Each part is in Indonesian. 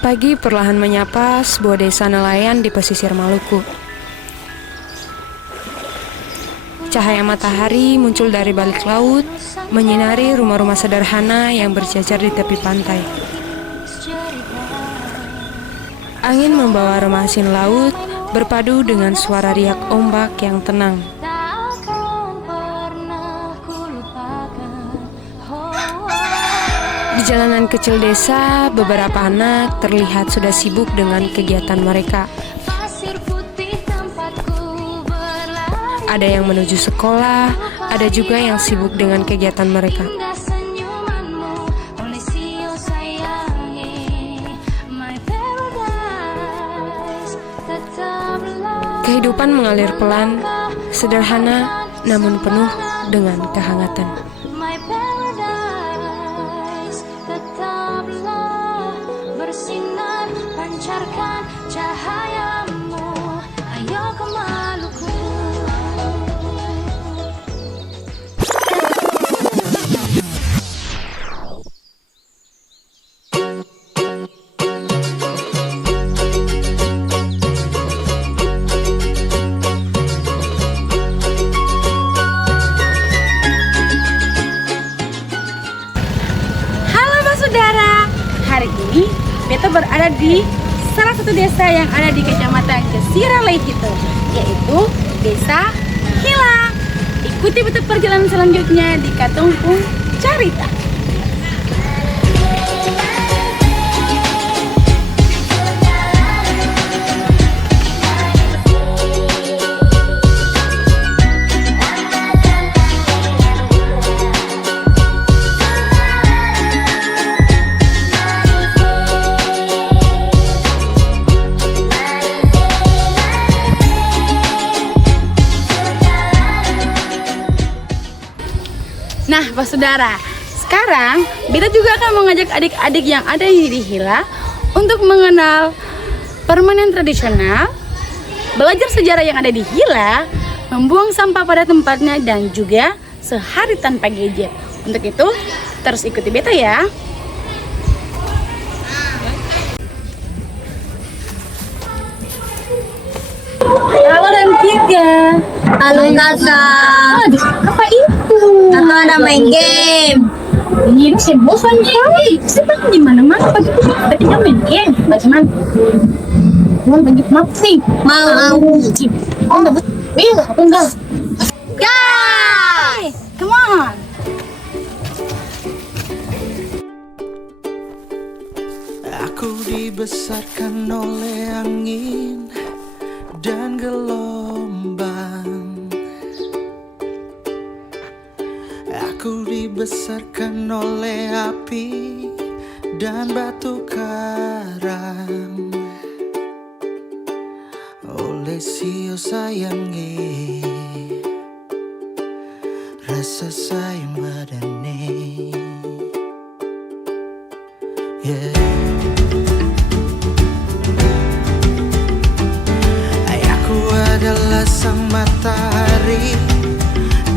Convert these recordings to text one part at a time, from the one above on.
Pagi perlahan menyapa sebuah desa nelayan di pesisir Maluku. Cahaya matahari muncul dari balik laut, menyinari rumah-rumah sederhana yang berjajar di tepi pantai. Angin membawa aroma asin laut, berpadu dengan suara riak ombak yang tenang. Di jalanan kecil desa, beberapa anak terlihat sudah sibuk dengan kegiatan mereka. Ada yang menuju sekolah, ada juga yang sibuk dengan kegiatan mereka. Kehidupan mengalir pelan, sederhana, namun penuh dengan kehangatan. Bersinar, pancarkan cahayamu, ayo ke Maluku. Halo Mas Saudara, hari ini Beta berada di salah satu desa yang ada di Kecamatan Kesira Leikito, yaitu Desa Hila. Ikuti Beta perjalanan selanjutnya di Katumpung Carita. Nah, Pak Saudara, sekarang Beta juga akan mengajak adik-adik yang ada di Hila untuk mengenal permainan tradisional, belajar sejarah yang ada di Hila, membuang sampah pada tempatnya, dan juga sehari tanpa gadget. Untuk itu, terus ikuti Beta ya. Halo Rantika. Halo kakak. Apa itu? Kakak ada main game. Ini saya bosan sekali. Saya di mana-mana pagi itu ketika main game. Bagaimana? Mau bagi sih? Mau. Oh, enggak betul. Aku enggak. Guys. Come on. Aku dibesarkan oleh angin dan gelombang. Aku dibesarkan oleh api dan batu karang. Oleh sio sayangi rasa sayang badane. Yeah. Ayahku adalah sang matahari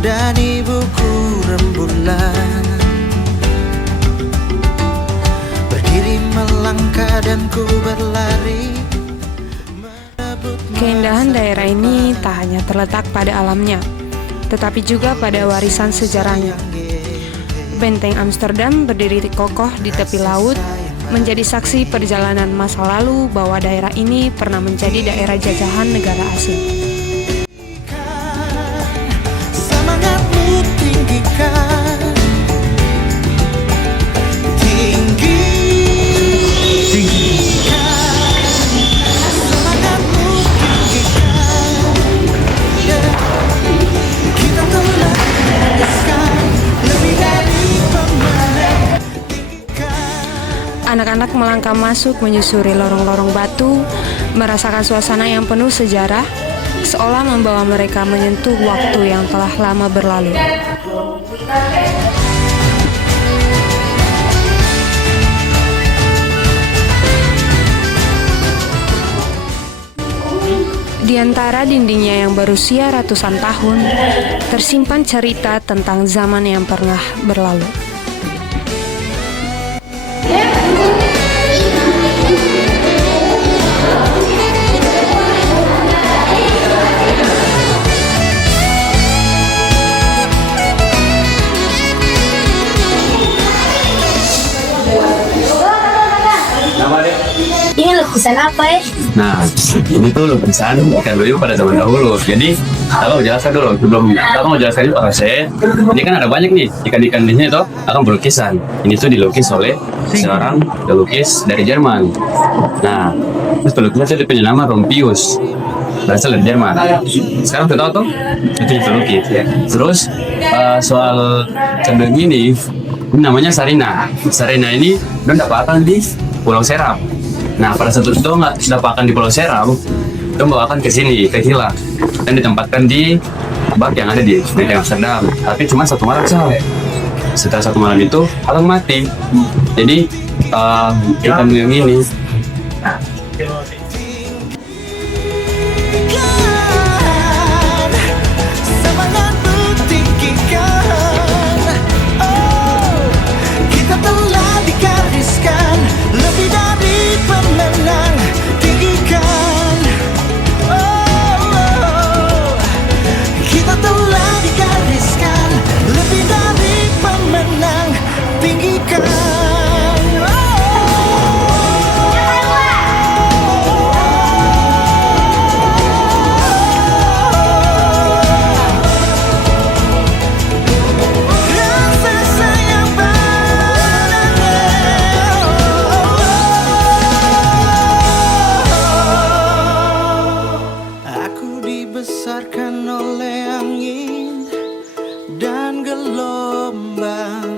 dan ibuku rembulan. Berdiri melangkah dan ku berlari. Keindahan daerah ini tak hanya terletak pada alamnya, tetapi juga pada warisan sejarahnya. Benteng Amsterdam berdiri kokoh di tepi laut, menjadi saksi perjalanan masa lalu bahwa daerah ini pernah menjadi daerah jajahan negara asing. Semangatmu tinggikan, tinggikan. Semangatmu tinggikan. Kita telah menegaskan lebih dari pemenang. Anak-anak melangkah masuk menyusuri lorong-lorong batu, merasakan suasana yang penuh sejarah, seolah membawa mereka menyentuh waktu yang telah lama berlalu. Di antara dindingnya yang berusia ratusan tahun, tersimpan cerita tentang zaman yang pernah berlalu. lukisan apa ya? Nah, ini tuh lukisan ikan duyung pada zaman dahulu. Jadi, kalau jelaskan dulu, sebelum aku mau jelaskan ini Pak saya, ini kan ada banyak nih ikan-ikan di sini tuh akan berlukisan. Ini tuh dilukis oleh seorang pelukis dari Jerman. Nah, terus pelukisnya itu punya nama Rompius, berasal dari Jerman. Sekarang kita tahu tuh itu pelukis ya. Terus soal ikan duyung ini namanya Sarina. Sarina ini dia dapatkan di Pulau Seram. Nah, pada saat itu nggak dapatkan di Pulau Seram, itu bawakan ke sini, ke Hila, dan ditempatkan di bak yang ada di Amsterdam. Tapi cuma 1 malam saja. Setelah 1 malam itu, akan mati. Jadi, ikan duyung ini Semangatmu tinggikan. Oh, kita telah digariskan lebih dari pemenang. Tinggikan. Oh, kita telah digariskan lebih dari pemenang. Tinggikan. Rasa sayang padanya. Aku dibesarkan oleh angin dan gelombang.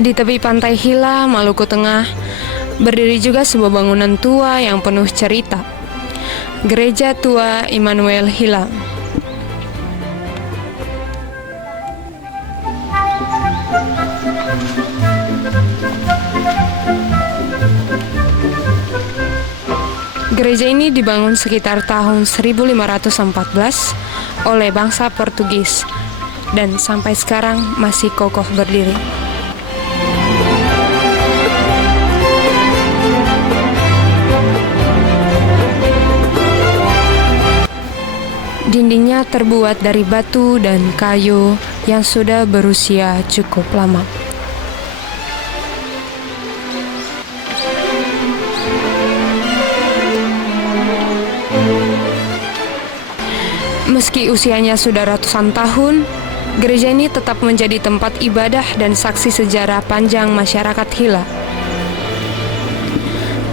Di tepi pantai Hila, Maluku Tengah, berdiri juga sebuah bangunan tua yang penuh cerita. Gereja Tua Immanuel Hila. Gereja ini dibangun sekitar tahun 1514 oleh bangsa Portugis dan sampai sekarang masih kokoh berdiri. Dindingnya terbuat dari batu dan kayu yang sudah berusia cukup lama. Meski usianya sudah ratusan tahun, gereja ini tetap menjadi tempat ibadah dan saksi sejarah panjang masyarakat Hila.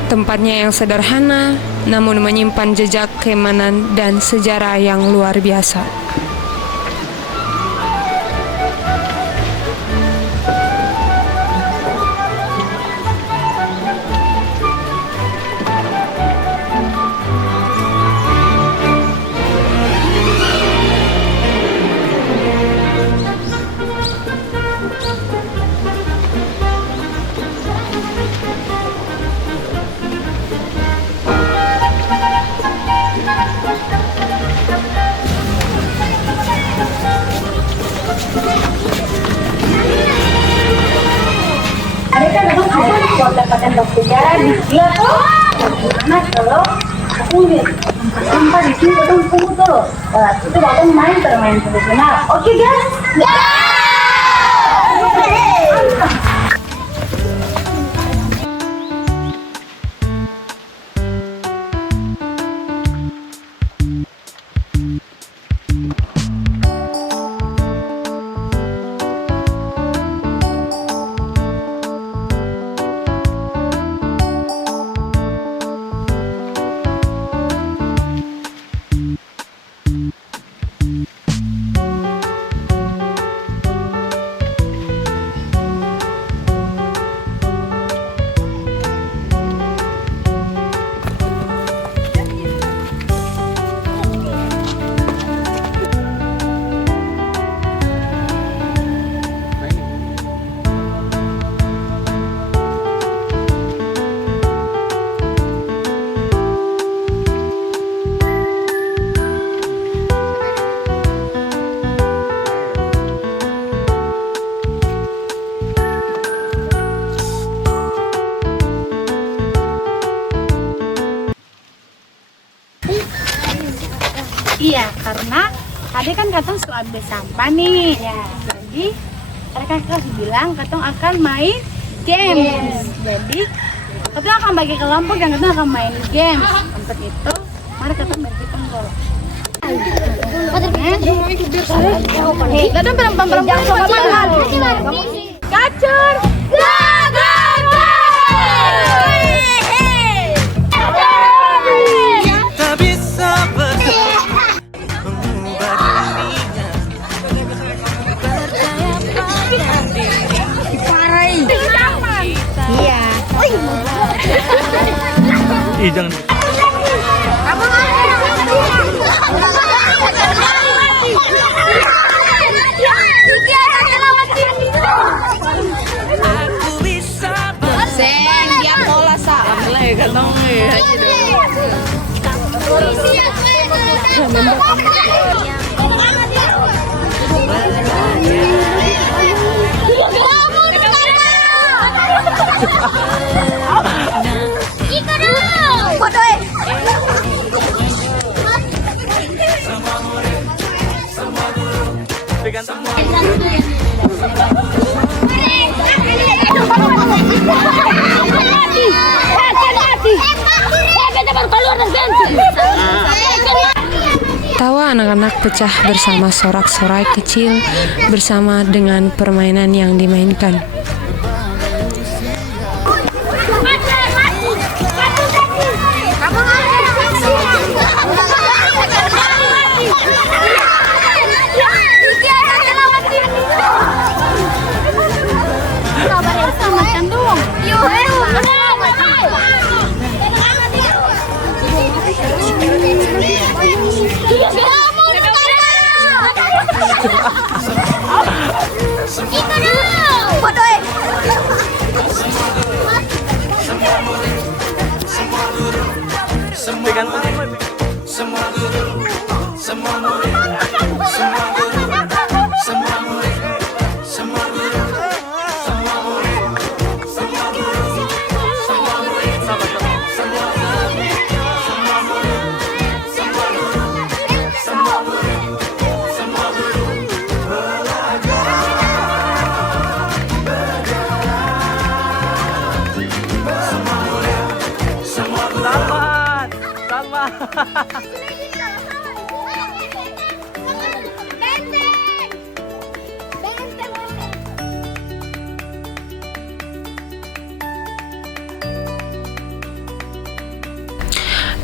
Tempatnya yang sederhana, namun menyimpan jejak keimanan dan sejarah yang luar biasa. Mereka memang ada mendapatkan sejarah di Hila tuh. Karena kalau aku lihat sampah di sini betul pungut tuh. Itu bakal main permainan tradisional. Oke guys? Ya. Iya, karena tadi kan katong suka ambil sampah nih. Ya, jadi mereka kelas bilang katong akan main games. Jadi katong akan bagi kelompok dan katong akan main games. Untuk itu, mari katong berhitung dulu. Katong perempuan Gacor. Tak bisa mengubah dirinya. Aku bisa Tawa anak-anak pecah bersama sorak-sorai kecil bersama dengan permainan yang dimainkan.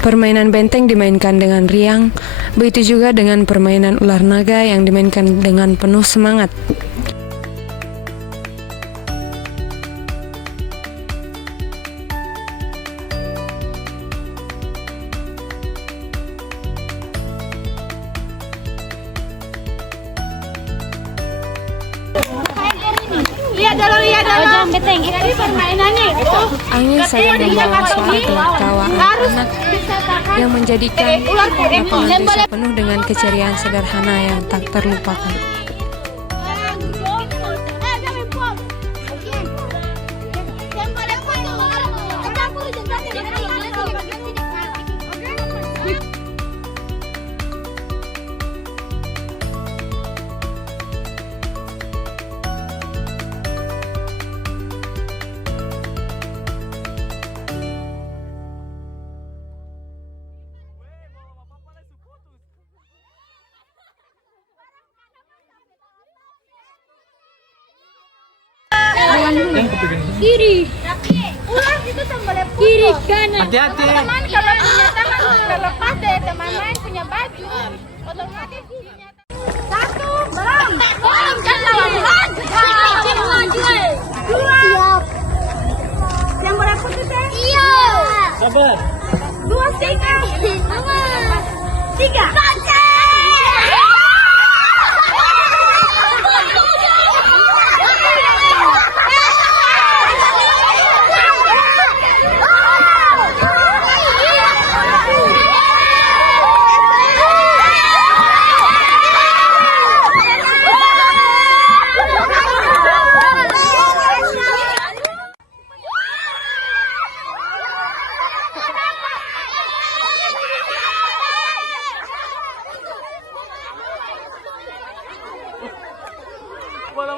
Permainan benteng dimainkan dengan riang, begitu juga dengan permainan ular naga yang dimainkan dengan penuh semangat. Lihat dulu. Ini permainannya itu. Angin saling membawa suara gelak tawa anak-anak yang menjadikan lapangan desa penuh dengan keceriaan sederhana yang tak terlupakan. Kiri. Ular itu sambalnya kiri kanan. Hati-hati. Teman kalau punya tangan terlepas dari teman lain punya baju, otomatis kirinya. Satu, bang. Bang, jangan lawan. Dua. Yang berapa tuh teh? Iya. Sabar. Dua tiga. Tiga.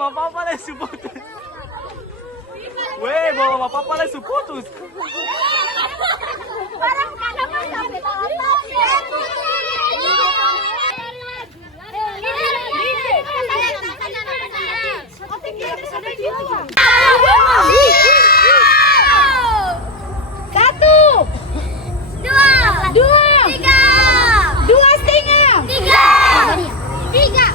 mama papa lah putus. Weh, bawa mama papa lah putus. Satu, dua, dua setengah, malah, tiga.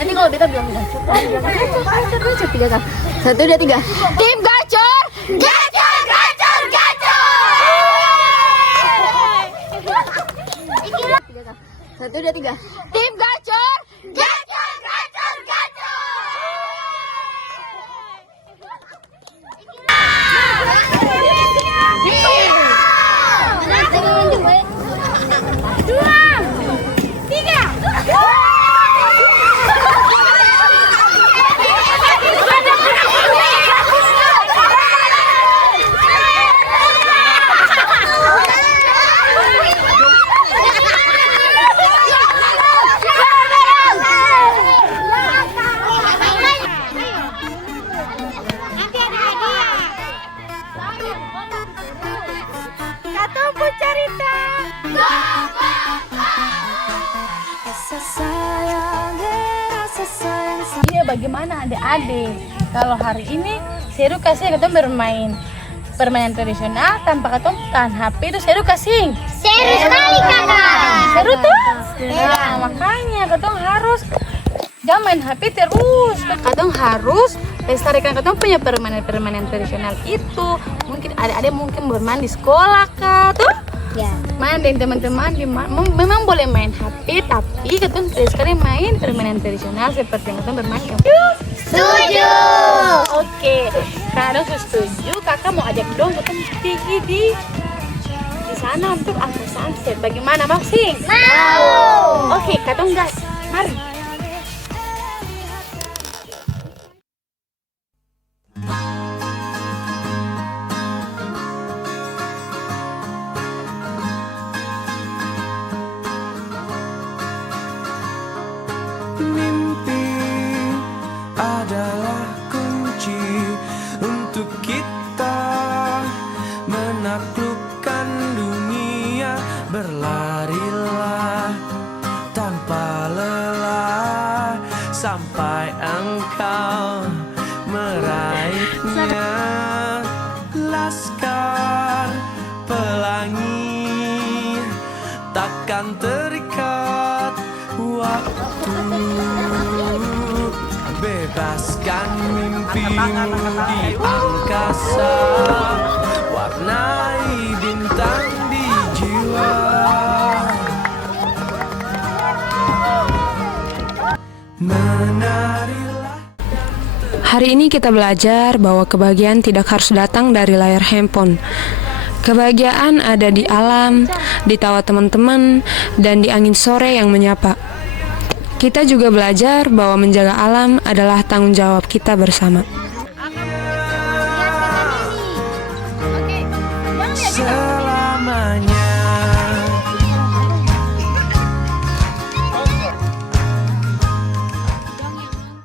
Nanti kalau beta bilang gacor, tiga kan. 1, 2, 3. Tim gacor, gacor, gacor, gacor. 1, 2, 3. Tim gacor, gacor, gacor, gacor. Iya, bagaimana adik-adik? Kalau hari ini seru kasih kita bermain permainan tradisional tanpa ketemu tahan HP itu seru kasih. Seru sekali kakak. Seru tuh. Nah, makanya ketemu harus jangan main HP terus. Ketemu harus lestarikan ketemu punya permainan tradisional itu. Mungkin adik-adik mungkin bermain di sekolah kah tuh? Ya. Main dengan teman-teman memang boleh main HP, tapi ketemu sekali main permainan tradisional seperti yang ketemu bermain. Setuju. Oke, kalau setuju, kakak mau ajak dong ketemu pergi di sana untuk after sunset. Bagaimana, mau sih? Mau. Oke, ketemu gas. Mari. Mimpi adalah kunci untuk kita menaklukkan dunia. Berlarilah tanpa lelah sampai engkau meraihnya. Laskar pelangi takkan terikat waktu. Bebaskan mimpimu di angkasa, warnai bintang di jiwa. Menarilah. Hari ini kita belajar bahwa kebahagiaan tidak harus datang dari layar handphone. Kebahagiaan ada di alam, di tawa teman-teman, dan di angin sore yang menyapa. Kita juga belajar bahwa menjaga alam adalah tanggung jawab kita bersama. Selamanya.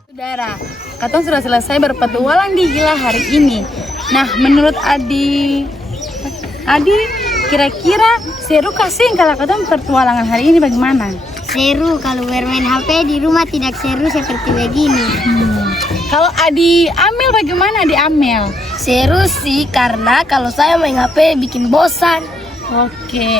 Saudara, Katong sudah selesai berpetualang di Gila hari ini. Nah, menurut Adi, kira-kira seru kasih kalau Katong pertualangan hari ini bagaimana? Seru kalau bermain HP di rumah, tidak seru seperti begini. Kalau Adi Amel bagaimana Adi Amel? Seru sih karena kalau saya main HP bikin bosan. Oke.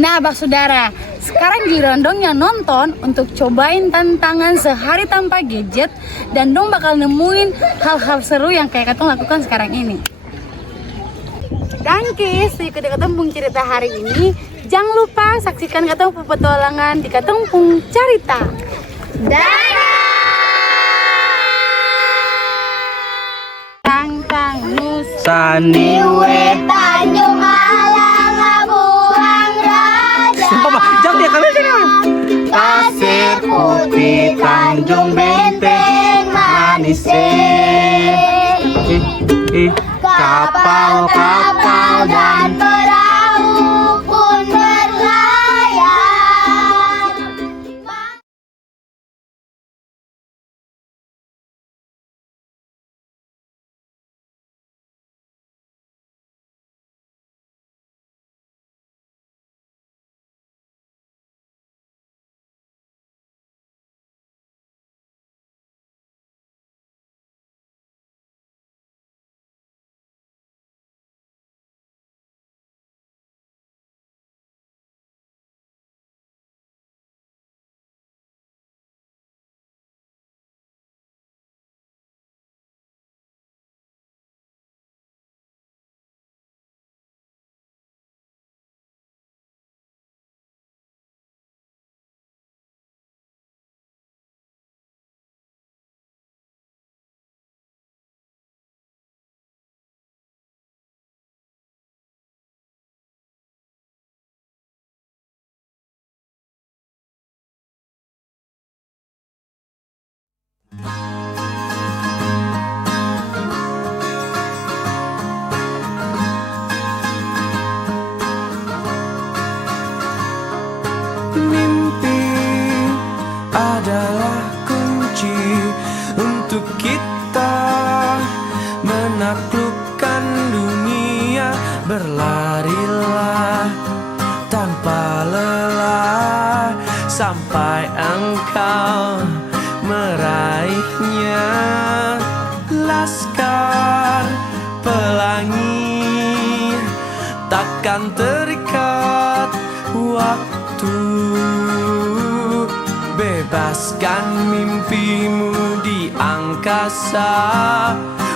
Nah, Bak Saudara, sekarang giliran dong yang nonton untuk cobain tantangan sehari tanpa gadget dan dong bakal nemuin hal-hal seru yang kayak Katong lakukan sekarang ini. Dangkis, ikuti ketempung cerita hari ini. Jangan lupa saksikan ketempung petualangan di ketempung cerita. Tang nus Saniwe Tanjung Alang Abuang Raja. Jangan dia kalian sini. Pasir Putih Tanjung Benteng Manise. Kapal-kapal dan perahu pun berlayar. Mimpi adalah kunci untuk kita menaklukkan dunia. Berlarilah tanpa lelah sampai engkau meraihnya. Laskar pelangi takkan terikat waktu. Bebaskan mimpimu di angkasa,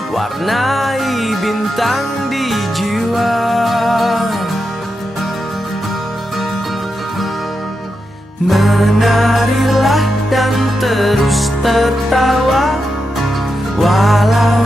warnai bintang di jiwa. Menarilah dan terus tertawa, walau